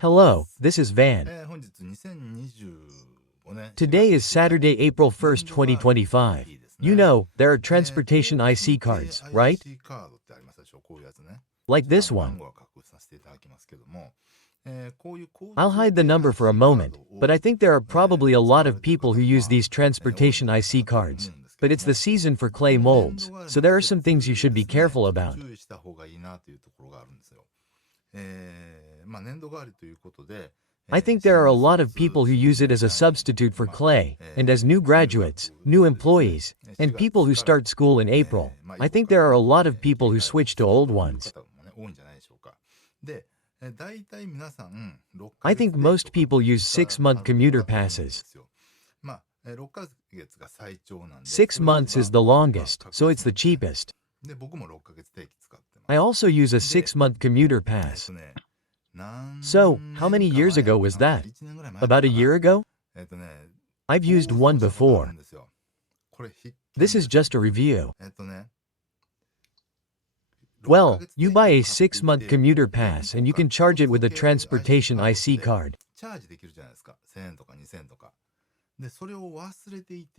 Hello, this is Van. 本日2025年 Today is Saturday, April 1st, 2025. You know, there are transportation IC cards, right? IC カードってありますでしょ、こういうやつね。 Like this one. 番号は隠させていただきますけども、こういう I'll hide the number for a moment, but I think there are probably a lot of people who use these transportation IC cards. But it's the season for clay molds, so there are some things you should be careful about. 注意した方がいいなというところがあるんですよ。粘土代わりということで、 I think there are a lot of people who use it as a substitute for clay, and as new graduates, new employees, and people who start school in April, I think there are a lot of people who switch to old ones. 多いんじゃないでしょうか。で、大体皆さん I think most people use 6-month commuter passes. まあ、6ヶ月が最長なんで、 6 months is the longest, so it's the cheapest. で、僕も6ヶ月定期使ってます。 I also use a 6-month commuter pass. ね、 So, how many years ago was that? About a year ago? I've used one before. This is just a review. Well, you buy a 6-month commuter pass and you can charge it with a transportation IC card.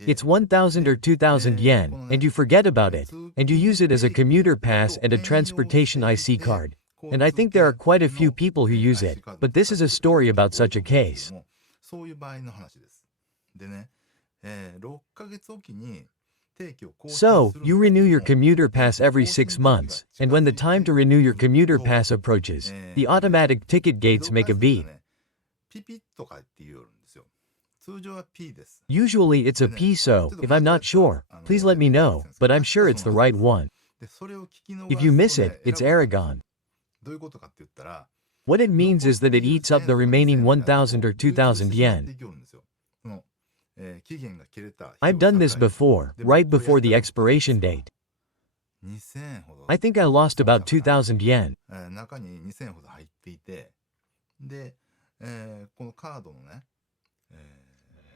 It's 1,000 or 2,000 yen, and you forget about it, and you use it as a commuter pass and a transportation IC card. And I think there are quite a few people who use it, but this is a story about such a case. So, you renew your commuter pass every 6 months, and when the time to renew your commuter pass approaches, the automatic ticket gates make a beep. Usually it's a P, so, if I'm not sure, please let me know, but I'm sure it's the right one. If you miss it, it's Aragon. What it means is that it eats up the remaining 1,000 or 2,000 yen. I've done this before, right before the expiration date. I think I lost about 2,000 yen.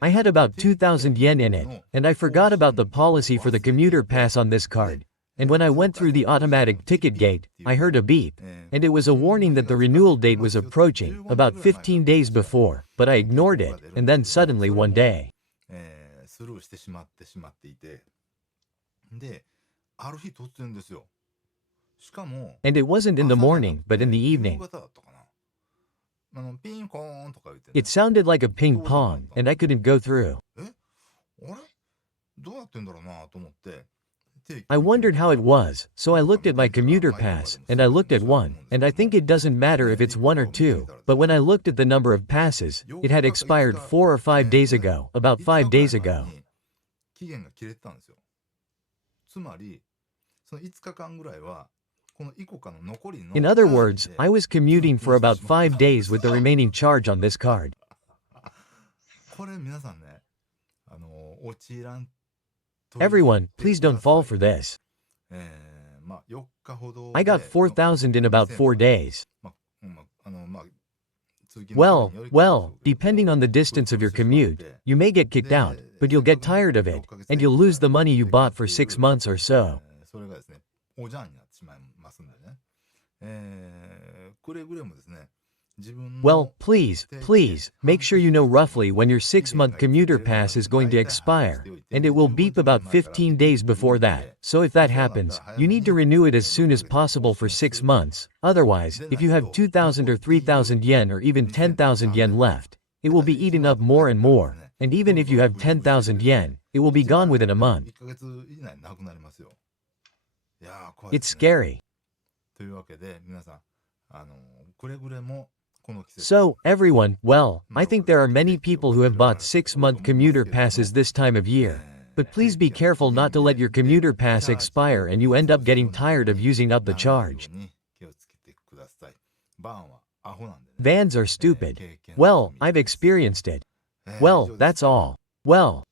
I had about 2,000 yen in it, and I forgot about the policy for the commuter pass on this card. And when I went through the automatic ticket gate, I heard a beep, and it was a warning that the renewal date was approaching, about 15 days before, but I ignored it, and then suddenly one day. And it wasn't in the morning, but in the evening. It sounded like a ping pong, and I couldn't go through. I wondered how it was, so I looked at my commuter pass, and I looked at one, and I think it doesn't matter if it's 1 or 2, but when I looked at the number of passes, it had expired 4 or 5 days ago, about 5 days ago. In other words, I was commuting for about 5 days with the remaining charge on this card. Everyone, please don't fall for this. I got 4,000 in about 4 days. Well, depending on the distance of your commute, you may get kicked out, but you'll get tired of it, and you'll lose the money you bought for 6 months or so. Well, please, make sure you know roughly when your 6-month commuter pass is going to expire, and it will beep about 15 days before that, so if that happens, you need to renew it as soon as possible for 6 months, otherwise, if you have 2,000 or 3,000 yen or even 10,000 yen left, it will be eaten up more and more, and even if you have 10,000 yen, it will be gone within a month. It's scary. So, everyone, well, I think there are many people who have bought 6-month commuter passes this time of year. But please be careful not to let your commuter pass expire and you end up getting tired of using up the charge. Vans are stupid. Well, I've experienced it. Well, that's all. Well,